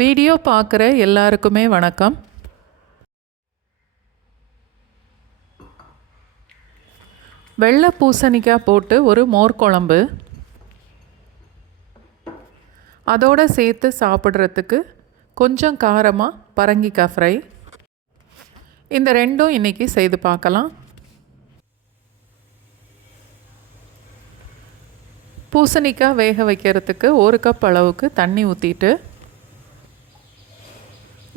Video பார்க்குற எல்லாருக்குமே வணக்கம். வெள்ளை பூசணிக்காய் போட்டு ஒரு மோர் குழம்பு, அதோடு சேர்த்து சாப்பிட்றதுக்கு கொஞ்சம் காரமாக பரங்கிக்காய் ஃப்ரை, இந்த ரெண்டும் இன்றைக்கி செய்து பார்க்கலாம். பூசணிக்காய் வேக வைக்கிறதுக்கு 1 கப் அளவுக்கு தண்ணி ஊற்றிட்டு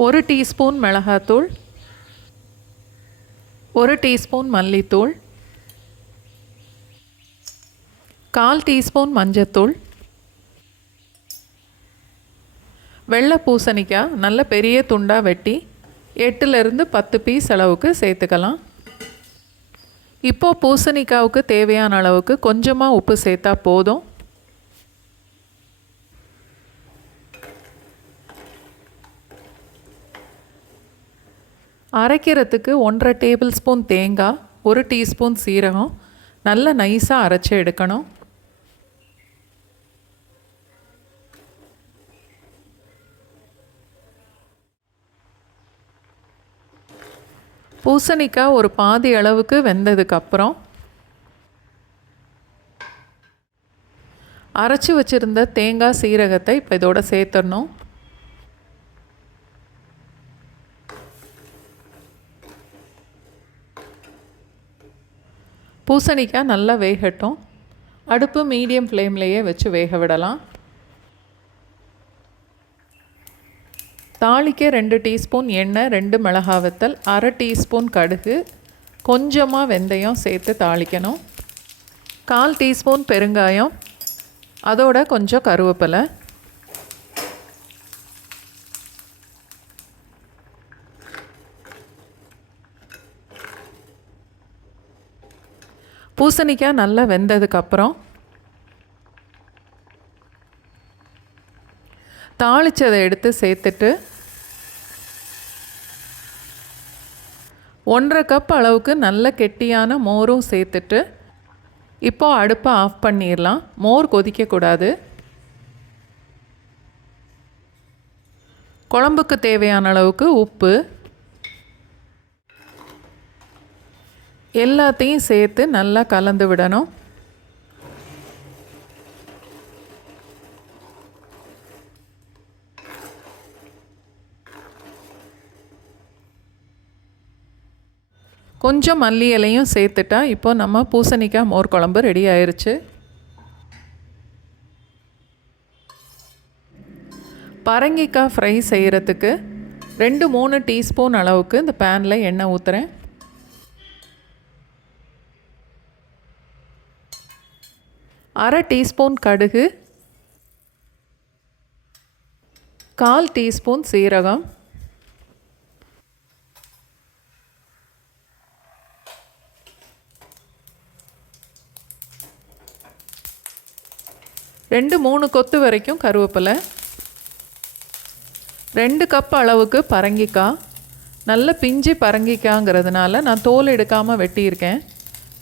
1 டீஸ்பூன் மிளகாத்தூள், 1 டீஸ்பூன் மல்லித்தூள், 1/4 டீஸ்பூன் மஞ்சத்தூள், வெள்ளை பூசணிக்காய் நல்ல பெரிய துண்டாக வெட்டி 8லேருந்து 10 பீஸ் அளவுக்கு சேர்த்துக்கலாம். இப்போது பூசணிக்காவுக்கு தேவையான அளவுக்கு கொஞ்சமாக உப்பு சேர்த்தா போதும். அரைக்கிறதுக்கு 1/2 டேபிள் ஸ்பூன் தேங்காய், 1 டீஸ்பூன் சீரகம் நல்லா நைஸாக அரைச்சி எடுக்கணும். பூசணிக்காய் ஒரு பாதி அளவுக்கு வெந்ததுக்கப்புறம் அரைச்சி வச்சுருந்த தேங்காய் சீரகத்தை இப்போ இதோட சேர்த்துடணும். பூசணிக்காய் நல்லா வேகட்டும். அடுப்பு மீடியம் ஃப்ளேம்லேயே வச்சு வேக விடலாம். தாளிக்க 2 டீஸ்பூன் எண்ணெய், 2 மிளகாய் வத்தல், 1/2 டீஸ்பூன் கடுகு, கொஞ்சமாக வெந்தயம் சேர்த்து தாளிக்கணும். 1/4 டீஸ்பூன் பெருங்காயம், அதோட கொஞ்சம் கருவேப்பிலை, பூசணிக்காய் நல்லா வெந்ததுக்கப்புறம் தாளிச்சதை எடுத்து சேர்த்துட்டு 1/2 கப் அளவுக்கு நல்ல கெட்டியான மோரும் சேர்த்துட்டு இப்போது அடுப்பை ஆஃப் பண்ணிடலாம். மோர் கொதிக்கக்கூடாது. குழம்புக்கு தேவையான அளவுக்கு உப்பு எல்லாத்தையும் சேர்த்து நல்லா கலந்து விடணும். கொஞ்சம் மல்லி இலையும் சேர்த்துட்டா இப்போ நம்ம பூசணிக்காய் மோர் குழம்பு ரெடி ஆயிடுச்சு. பரங்கிக்காய் ஃப்ரை செய்கிறதுக்கு 2-3 டீஸ்பூன் அளவுக்கு இந்த பேனில் எண்ணெய் ஊற்றுறேன். அரை டீஸ்பூன் கடுகு, 1/4 டீஸ்பூன் சீரகம், ரெண்டு 3 கொத்து வரைக்கும் கருவேப்பிலை, 2 கப் அளவுக்கு பரங்கிக்காய். நல்ல பிஞ்சு பரங்கிக்காய்ங்கிறதுனால நான் தோல் எடுக்காமல் வெட்டியிருக்கேன்.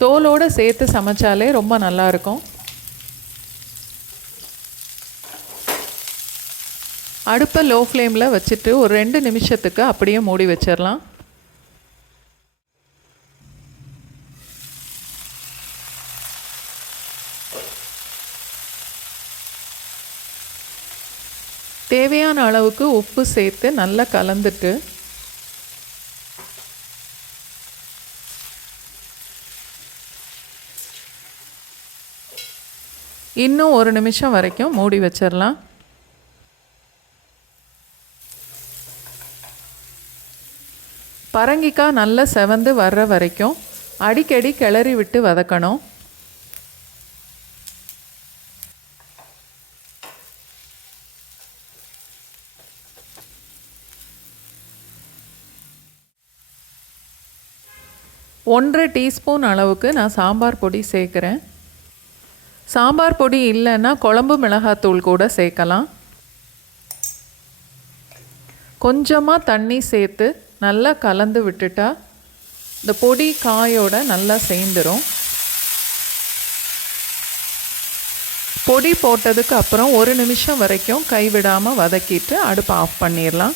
தோலோடு சேர்த்து சமைச்சாலே ரொம்ப நல்லாயிருக்கும். அடுப்பை லோ ஃப்ளேமில் வச்சுட்டு ஒரு 2 நிமிஷத்துக்கு அப்படியே மூடி வச்சிடலாம். தேவையான அளவுக்கு உப்பு சேர்த்து நல்லா கலந்துட்டு இன்னும் 1 நிமிஷம் வரைக்கும் மூடி வச்சிடலாம். பரங்கிக்காய் நல்லா செவந்து வர்ற வரைக்கும் அடிக்கடி கிளறி விட்டு வதக்கணும். ஒன்றரை டீஸ்பூன் அளவுக்கு நான் சாம்பார் பொடி சேர்க்குறேன். சாம்பார் பொடி இல்லைன்னா குழம்பு மிளகாத்தூள் கூட சேர்க்கலாம். கொஞ்சமாக தண்ணி சேர்த்து நல்லா கலந்து விட்டுட்டா இந்த பொடி காயோட நல்லா சேர்ந்துடும். பொடி போட்டதுக்கு அப்புறம் 1 நிமிஷம் வரைக்கும் கைவிடாமல் வதக்கிட்டு அடுப்பை ஆஃப் பண்ணிடலாம்.